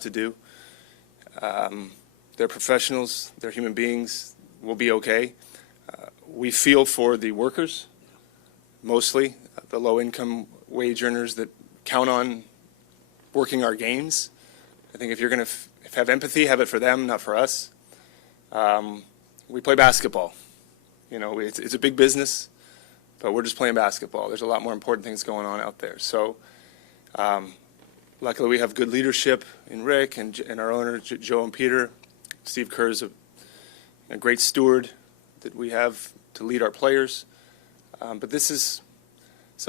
to do. They're professionals, they're human beings, we'll be okay. We feel for the workers, mostly, the low-income wage earners that count on working our games. I think if you're going to have empathy, have it for them, not for us. We play basketball. You know, it's a big business, but we're just playing basketball. There's a lot more important things going on out there. So luckily we have good leadership in Rick and our owner, Joe and Peter. Steve Kerr is a great steward that we have to lead our players. But this is it's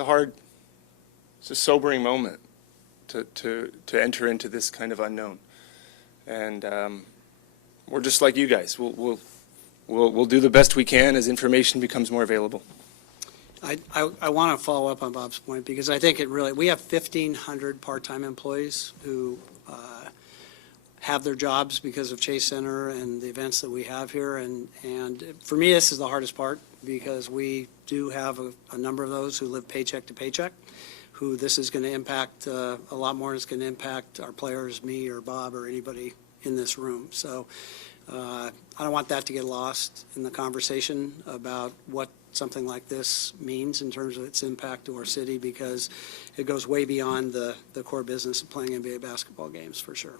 a sobering moment to enter into this kind of unknown. And we're just like you guys. We'll do the best we can as information becomes more available. I want to follow up on Bob's point because I think we have 1,500 part-time employees who have their jobs because of Chase Center and the events that we have here. And for me, this is the hardest part because we do have a number of those who live paycheck to paycheck, who this is going to impact a lot more. It's going to impact our players, me or Bob or anybody in this room. So I don't want that to get lost in the conversation about what something like this means in terms of its impact to our city, because it goes way beyond the core business of playing NBA basketball games, for sure.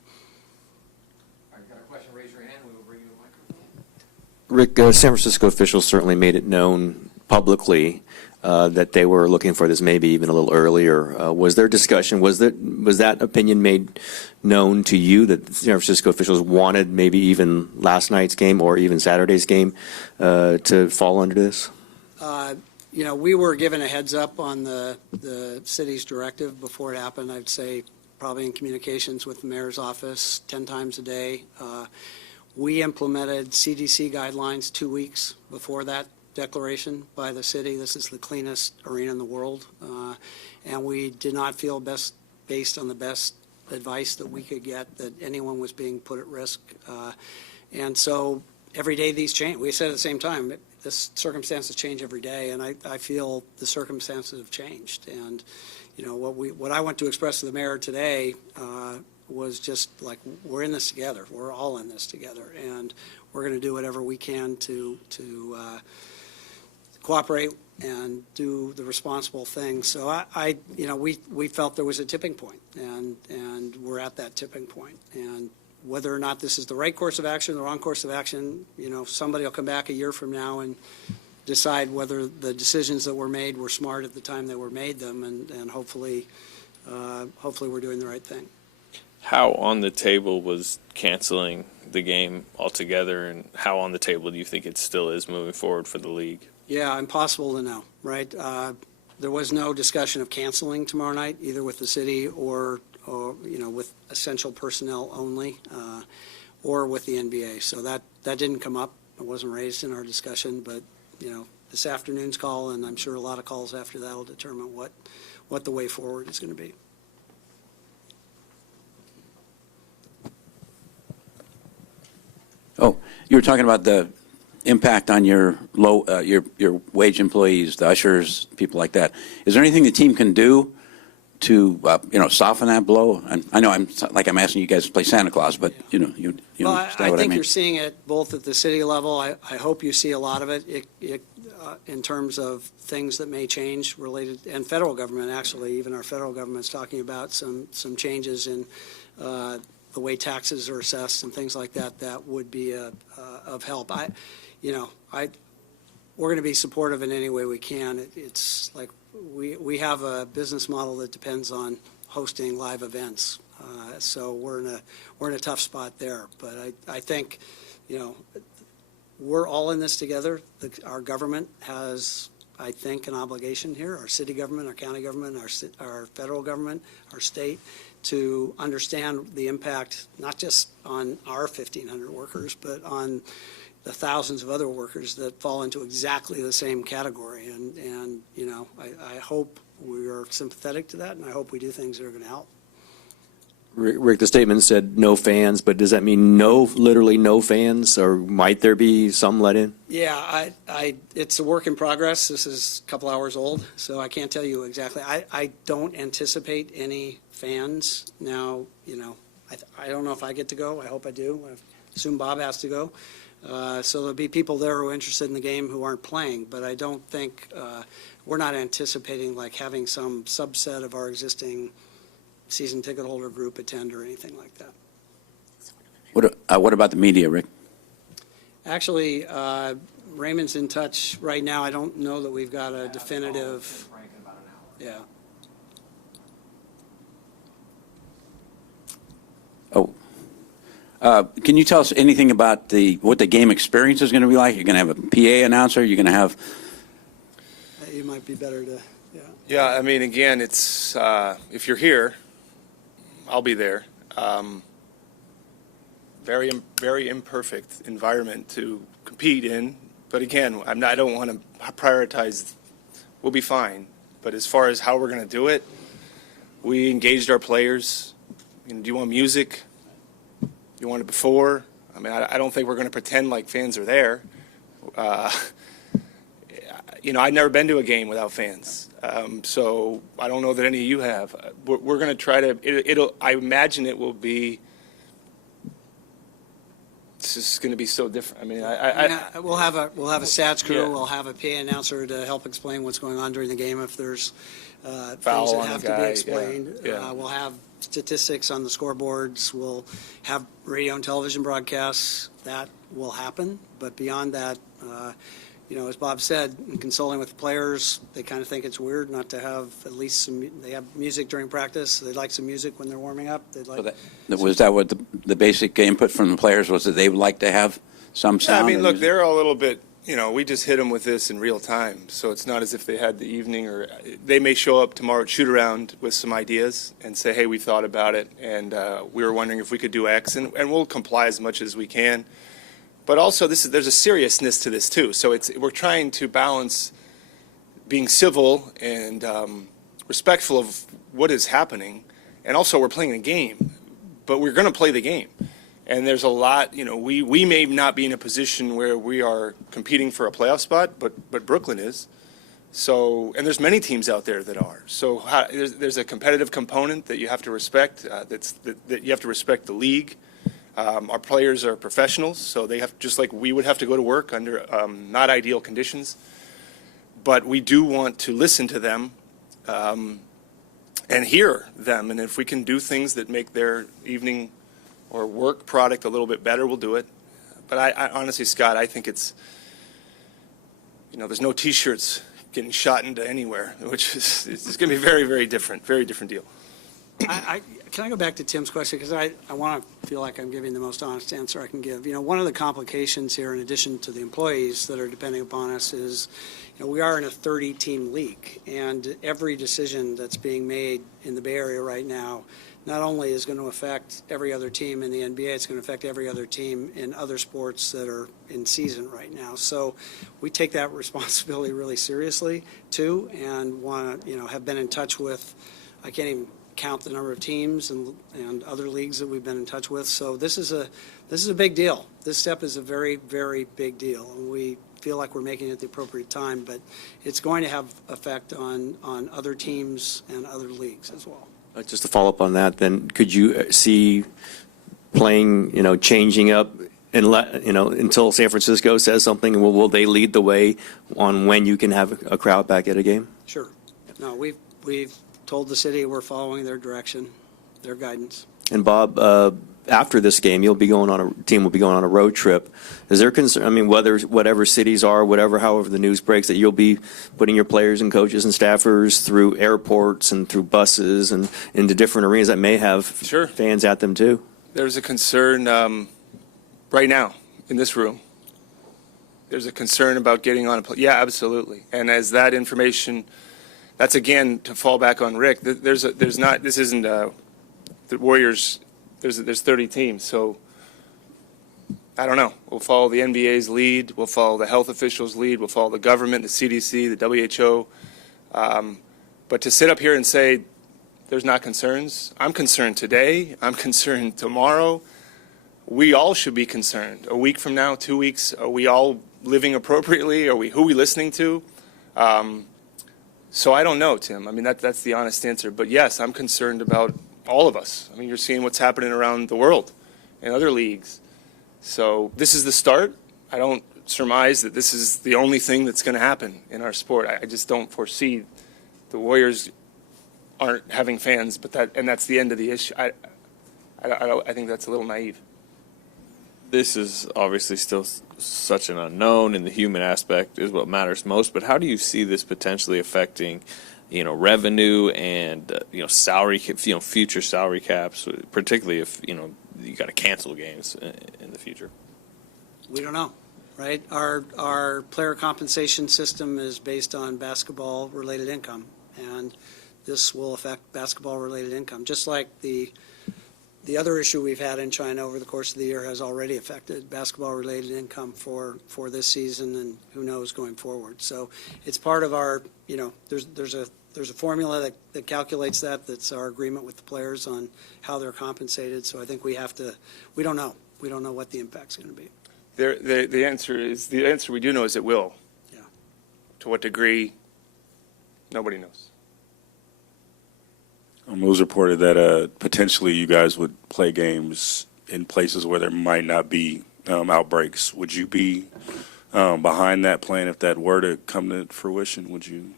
All right, got a question, raise your hand, we will bring you a microphone. Rick, San Francisco officials certainly made it known publicly that they were looking for this maybe even a little earlier. Was there discussion, was that opinion made known to you that the San Francisco officials wanted maybe even last night's game or even Saturday's game to fall under this? You know, we were given a heads up on the city's directive before it happened. I'd say probably in communications with the mayor's office 10 times a day. We implemented CDC guidelines 2 weeks before that declaration by the city. This is the cleanest arena in the world. And we did not feel based on the best advice that we could get that anyone was being put at risk. And so every day these change. We said at the same time, the circumstances change every day, and I feel the circumstances have changed. And you know what I want to express to the mayor today was just like, we're in this together. We're all in this together, and we're going to do whatever we can to cooperate and do the responsible thing. So we felt there was a tipping point, and we're at that tipping point. And whether or not this is the right course of action, the wrong course of action, you know, somebody will come back a year from now and decide whether the decisions that were made were smart at the time they were made them, and hopefully we're doing the right thing. How on the table was canceling the game altogether, and how on the table do you think it still is moving forward for the league? Yeah, impossible to know, right? There was no discussion of canceling tomorrow night, either with the city or you know, with essential personnel only, or with the NBA. So that didn't come up. It wasn't raised in our discussion. But you know, this afternoon's call, and I'm sure a lot of calls after that, will determine what the way forward is going to be. Oh, you were talking about the impact on your your wage employees, the ushers, people like that. Is there anything the team can do to soften that blow? And I know I'm asking you guys to play Santa Claus, but you well, understand what I I think mean. You're seeing it both at the city level. I hope you see a lot of it, in terms of things that may change related, and federal government, actually, even our federal government's talking about some changes in the way taxes are assessed and things like that. That would be of help. We're going to be supportive in any way we can. It's like we have a business model that depends on hosting live events, so we're in a tough spot there. But I think, we're all in this together. Our government has, I think, an obligation here. Our city government, our county government, our federal government, our state, to understand the impact not just on our 1,500 workers, but on the thousands of other workers that fall into exactly the same category. And I hope we are sympathetic to that, and I hope we do things that are going to help. Rick, the statement said no fans, but does that mean literally no fans, or might there be some let in? Yeah, it's a work in progress. This is a couple hours old, so I can't tell you exactly. I don't anticipate any fans. Now, I don't know if I get to go. I hope I do. I assume Bob has to go. So there'll be people there who are interested in the game who aren't playing, but I don't think, we're not anticipating like having some subset of our existing season ticket holder group attend or anything like that. What about the media, Rick? Actually, Raymond's in touch right now. I don't know that we've got a definitive, Frank in about an hour. yeah. Can you tell us anything about what the game experience is going to be like? You're going to have a PA announcer. You're going to have. You might be better to, yeah. Yeah, I mean, again, it's if you're here, I'll be there. Very imperfect environment to compete in, but again, I don't want to prioritize. We'll be fine, but as far as how we're going to do it, we engaged our players. Do you want music? You want it before? I mean, I don't think we're going to pretend like fans are there. I've never been to a game without fans, so I don't know that any of you have. We're going to try to. I imagine it will be. This is going to be so different. I mean, We'll have a stats crew. Yeah. We'll have a PA announcer to help explain what's going on during the game if there's Foul things that on have the to be guy, explained. yeah. We'll have statistics on the scoreboards. We'll have radio and television broadcasts. That will happen. But beyond that, as Bob said, in consulting with the players, they kind of think it's weird not to have at least they have music during practice. They'd like some music when they're warming up. Was that what the basic input from the players was, that they would like to have some Yeah, sound? I mean, or look, music? they're a little bit, we just hit them with this in real time. So it's not as if they had the evening, or they may show up tomorrow at shoot around with some ideas and say, hey, we thought about it, and we were wondering if we could do X, and we'll comply as much as we can. But also, there's a seriousness to this too. So we're trying to balance being civil and respectful of what is happening, and also we're playing a game, but we're going to play the game. And there's a lot, we may not be in a position where we are competing for a playoff spot, but Brooklyn is. So, and there's many teams out there that are. So there's a competitive component that you have to respect. That you have to respect the league. Our players are professionals, so they have, just like we would have to go to work under not ideal conditions. But we do want to listen to them and hear them. And if we can do things that make their evening or work product a little bit better, we'll do it. But I honestly, Scott, I think it's, there's no T-shirts getting shot into anywhere, which is it's going to be very, very different deal. Can I go back to Tim's question? Because I want to feel like I'm giving the most honest answer I can give. One of the complications here, in addition to the employees that are depending upon us, is we are in a 30-team league, and every decision that's being made in the Bay Area right now not only is going to affect every other team in the NBA, it's going to affect every other team in other sports that are in season right now. So we take that responsibility really seriously, too, and want to, have been in touch with, I can't even count the number of teams and other leagues that we've been in touch with. So this is a big deal. This step is a very, very big deal, and we feel like we're making it at the appropriate time, but it's going to have effect on other teams and other leagues as well. Just to follow up on that, then, could you see playing, changing up until San Francisco says something? Will they lead the way on when you can have a crowd back at a game? Sure. No, we've told the city we're following their direction, their guidance. And Bob, after this game, team will be going on a road trip. Is there concern? I mean, whatever cities are, however the news breaks, that you'll be putting your players and coaches and staffers through airports and through buses and into different arenas that may have fans at them too. There's a concern right now in this room. There's a concern about getting on a plane. Yeah, absolutely. And as that information, that's again to fall back on Rick. This isn't the Warriors. There's 30 teams, so I don't know. We'll follow the NBA's lead. We'll follow the health officials' lead. We'll follow the government, the CDC, the WHO. But to sit up here and say there's not concerns, I'm concerned today. I'm concerned tomorrow. We all should be concerned. A week from now, 2 weeks, are we all living appropriately? Who are we listening to? So I don't know, Tim. I mean, that's the honest answer. But yes, I'm concerned about all of us. I mean, you're seeing what's happening around the world in other leagues. So this is the start. I don't surmise that this is the only thing that's going to happen in our sport. I just don't foresee the Warriors aren't having fans, but that's the end of the issue. I think that's a little naive. This is obviously still such an unknown, and the human aspect is what matters most. But how do you see this potentially affecting, revenue and salary, future salary caps, particularly if you got to cancel games in the future? We don't know, right? Our player compensation system is based on basketball-related income, and this will affect basketball-related income, just like the other issue we've had in China over the course of the year has already affected basketball-related income for this season, and who knows going forward. So it's part of our, there's a formula that calculates that. That's our agreement with the players on how they're compensated. So I think we don't know. We don't know what the impact's going to be. The answer we do know is it will. Yeah. To what degree, nobody knows. It was reported that potentially you guys would play games in places where there might not be outbreaks. Would you be behind that plan if that were to come to fruition? Would you?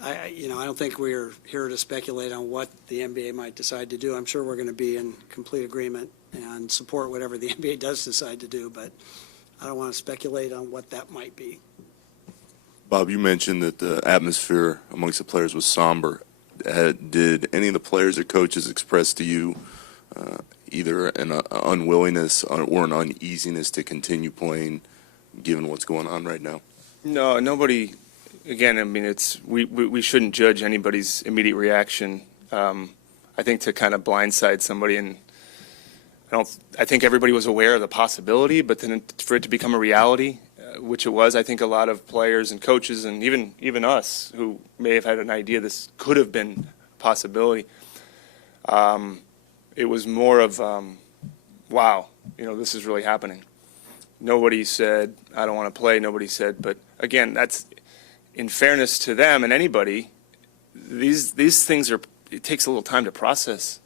I don't think we're here to speculate on what the NBA might decide to do. I'm sure we're going to be in complete agreement and support whatever the NBA does decide to do, but I don't want to speculate on what that might be. Bob, you mentioned that the atmosphere amongst the players was somber. Did any of the players or coaches express to you either an unwillingness or an uneasiness to continue playing, given what's going on right now? No, nobody. Again, I mean, we shouldn't judge anybody's immediate reaction. I think to kind of blindside somebody, and I think everybody was aware of the possibility, but then for it to become a reality, which it was, I think a lot of players and coaches and even us who may have had an idea this could have been a possibility. It was more of, wow, this is really happening. Nobody said, I don't want to play. Nobody said, but again, that's in fairness to them and anybody, these things it takes a little time to process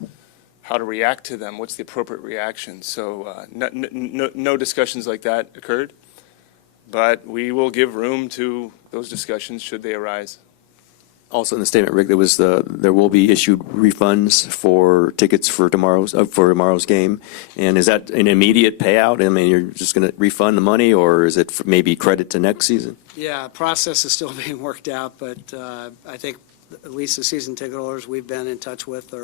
how to react to them. What's the appropriate reaction? So no discussions like that occurred. But we will give room to those discussions should they arise. Also in the statement, Rick, there will be issued refunds for tickets for tomorrow's game. And is that an immediate payout? I mean, you're just going to refund the money, or is it maybe credit to next season? Yeah, process is still being worked out, but I think at least the season ticket holders we've been in touch with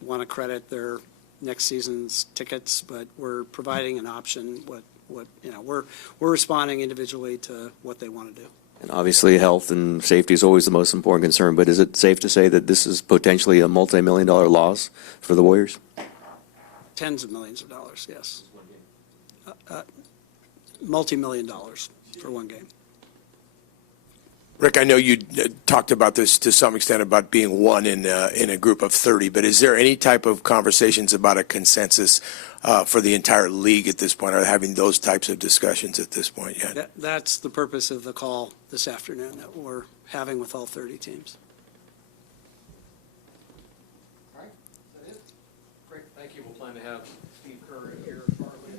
want to credit their next season's tickets, but we're providing an option. We're responding individually to what they want to do. And obviously, health and safety is always the most important concern, but is it safe to say that this is potentially a multi-million-dollar loss for the Warriors? Tens of millions of dollars, yes. Multi-million dollars for one game. Rick, I know you talked about this to some extent about being one in a group of 30, but is there any type of conversations about a consensus for the entire league at this point, or having those types of discussions at this point yet? That's the purpose of the call this afternoon that we're having with all 30 teams. All right, is that it? Great, thank you. We'll plan to have Steve Kerr here shortly.